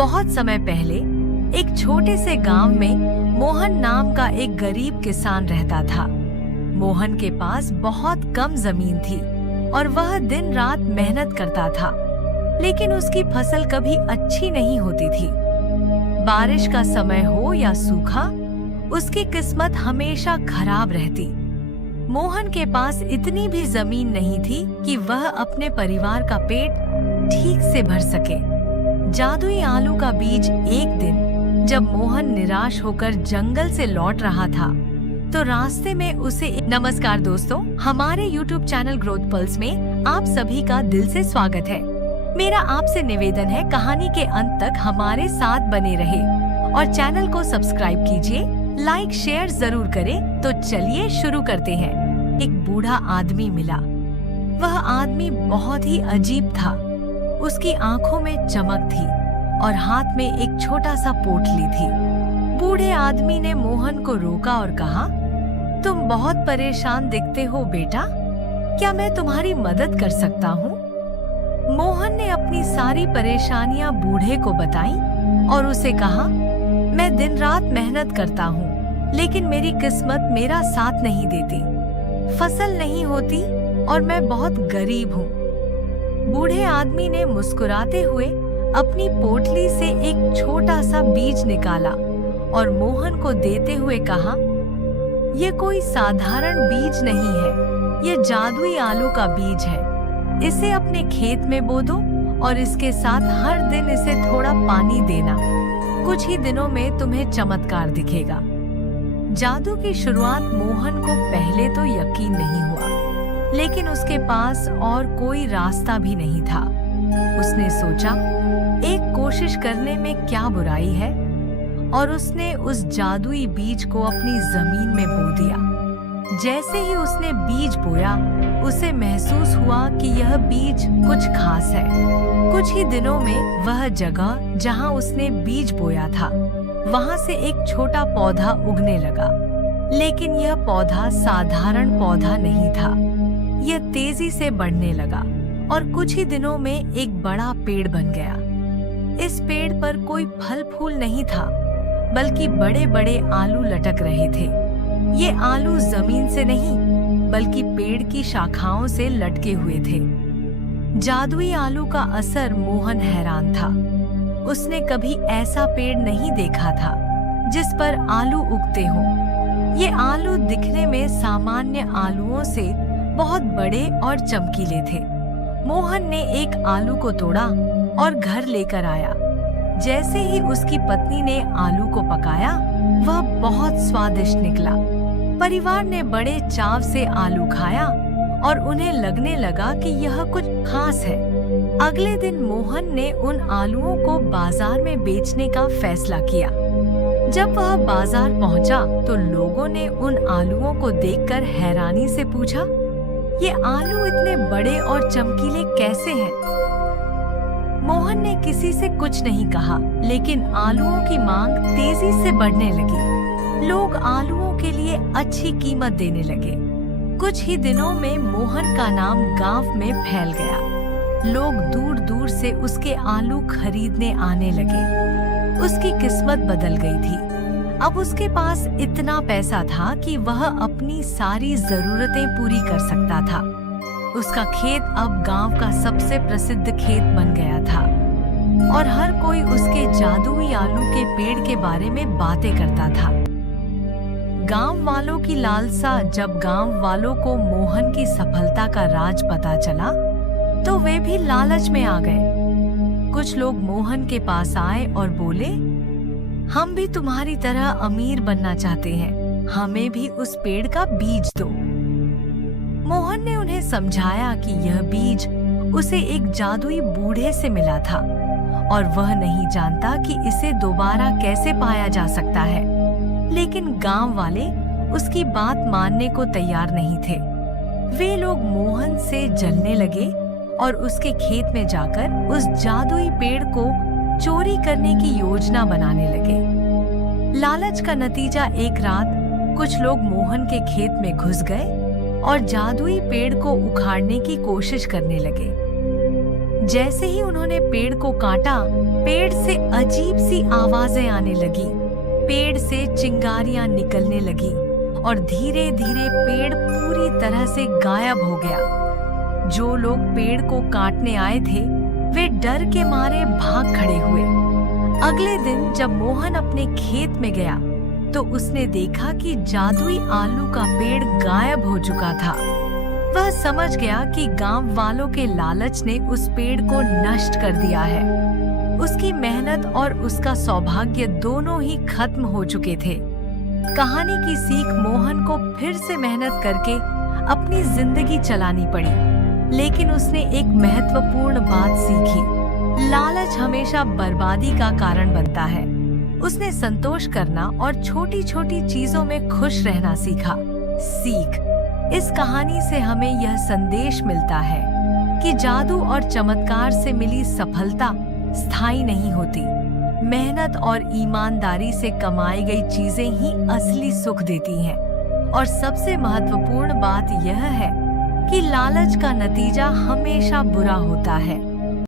बहुत समय पहले एक छोटे से गांव में मोहन नाम का एक गरीब किसान रहता था। मोहन के पास बहुत कम जमीन थी और वह दिन रात मेहनत करता था, लेकिन उसकी फसल कभी अच्छी नहीं होती थी। बारिश का समय हो या सूखा, उसकी किस्मत हमेशा खराब रहती। मोहन के पास इतनी भी जमीन नहीं थी कि वह अपने परिवार का पेट ठीक से भर सके। जादुई आलू का बीज एक दिन जब मोहन निराश होकर जंगल से लौट रहा था तो रास्ते में उसे नमस्कार दोस्तों, हमारे YouTube चैनल ग्रोथ पल्स में आप सभी का दिल से स्वागत है। मेरा आपसे निवेदन है, कहानी के अंत तक हमारे साथ बने रहे और चैनल को सब्सक्राइब कीजिए, लाइक शेयर जरूर करें। तो चलिए शुरू करते हैं। एक बूढ़ा आदमी मिला। वह आदमी बहुत ही अजीब था। उसकी आंखों में चमक थी और हाथ में एक छोटा सा पोटली थी। बूढ़े आदमी ने मोहन को रोका और कहा, तुम बहुत परेशान दिखते हो बेटा, क्या मैं तुम्हारी मदद कर सकता हूँ? मोहन ने अपनी सारी परेशानियां बूढ़े को बताई और उसे कहा, मैं दिन रात मेहनत करता हूँ, लेकिन मेरी किस्मत मेरा साथ नहीं देती। फसल नहीं होती और मैं बहुत गरीब हूँ। बूढ़े आदमी ने मुस्कुराते हुए अपनी पोटली से एक छोटा सा बीज निकाला और मोहन को देते हुए कहा, ये कोई साधारण बीज नहीं है, ये जादुई आलू का बीज है। इसे अपने खेत में बो दो और इसके साथ हर दिन इसे थोड़ा पानी देना। कुछ ही दिनों में तुम्हें चमत्कार दिखेगा। जादू की शुरुआत मोहन को पहले तो यकीन नहीं हुआ, लेकिन उसके पास और कोई रास्ता भी नहीं था। उसने सोचा, एक कोशिश करने में क्या बुराई है, और उसने उस जादुई बीज को अपनी जमीन में बो दिया। जैसे ही उसने बीज बोया, उसे महसूस हुआ कि यह बीज कुछ खास है। कुछ ही दिनों में वह जगह जहां उसने बीज बोया था, वहां से एक छोटा पौधा उगने लगा। लेकिन यह पौधा साधारण पौधा नहीं था। यह तेजी से बढ़ने लगा और कुछ ही दिनों में एक बड़ा पेड़ बन गया। इस पेड़ पर कोई फल फूल नहीं था, बल्कि बड़े बड़े आलू लटक रहे थे। ये आलू जमीन से नहीं, बल्कि पेड़ की शाखाओं से लटके हुए थे। जादुई आलू का असर, मोहन हैरान था। उसने कभी ऐसा पेड़ नहीं देखा था जिस पर आलू उगते हों। ये आलू दिखने में सामान्य आलूओं से बहुत बड़े और चमकीले थे। मोहन ने एक आलू को तोड़ा और घर लेकर आया। जैसे ही उसकी पत्नी ने आलू को पकाया, वह बहुत स्वादिष्ट निकला। परिवार ने बड़े चाव से आलू खाया और उन्हें लगने लगा कि यह कुछ खास है। अगले दिन मोहन ने उन आलूओं को बाजार में बेचने का फैसला किया। जब वह बाजार पहुंचा तो लोगों ने उन आलूओं को देखकर हैरानी से पूछा, ये आलू इतने बड़े और चमकीले कैसे हैं? मोहन ने किसी से कुछ नहीं कहा, लेकिन आलूओं की मांग तेजी से बढ़ने लगी। लोग आलूओं के लिए अच्छी कीमत देने लगे। कुछ ही दिनों में मोहन का नाम गांव में फैल गया। लोग दूर दूर से उसके आलू खरीदने आने लगे। उसकी किस्मत बदल गई थी। अब उसके पास इतना पैसा था कि वह अपनी सारी जरूरतें पूरी कर सकता था। उसका खेत अब गांव का सबसे प्रसिद्ध खेत बन गया था और हर कोई उसके जादुई आलू के पेड़ के बारे में बातें करता था। गांव वालों की लालसा, जब गांव वालों को मोहन की सफलता का राज पता चला तो वे भी लालच में आ गए। कुछ लोग मोहन के पास आए और बोले, हम भी तुम्हारी तरह अमीर बनना चाहते हैं, हमें भी उस पेड़ का बीज दो। मोहन ने उन्हें समझाया कि यह बीज उसे एक जादुई बूढ़े से मिला था और वह नहीं जानता कि इसे दोबारा कैसे पाया जा सकता है। लेकिन गांव वाले उसकी बात मानने को तैयार नहीं थे। वे लोग मोहन से जलने लगे और उसके खेत में जाकर उस जादुई पेड़ को चोरी करने की योजना बनाने लगे। लालच का नतीजा, एक रात कुछ लोग मोहन के खेत में घुस गए और जादुई पेड़ को उखाड़ने की कोशिश करने लगे। जैसे ही उन्होंने पेड़ को काटा, पेड़ से अजीब सी आवाजें आने लगी, पेड़ से चिंगारियां निकलने लगी और धीरे धीरे पेड़ पूरी तरह से गायब हो गया। जो लोग पेड़ को काटने आए थे वे डर के मारे भाग खड़े हुए। अगले दिन जब मोहन अपने खेत में गया तो उसने देखा कि जादुई आलू का पेड़ गायब हो चुका था। वह समझ गया कि गांव वालों के लालच ने उस पेड़ को नष्ट कर दिया है। उसकी मेहनत और उसका सौभाग्य दोनों ही खत्म हो चुके थे। कहानी की सीख मोहन को फिर से मेहनत करके अपनी जिंदगी चलानी पड़ी, लेकिन उसने एक महत्वपूर्ण बात सीखी। लालच हमेशा बर्बादी का कारण बनता है। उसने संतोष करना और छोटी छोटी चीजों में खुश रहना सीखा। सीख: इस कहानी से हमें यह संदेश मिलता है कि जादू और चमत्कार से मिली सफलता स्थायी नहीं होती। मेहनत और ईमानदारी से कमाई गई चीजें ही असली सुख देती हैं। और सबसे महत्वपूर्ण बात यह है कि लालच का नतीजा हमेशा बुरा होता है।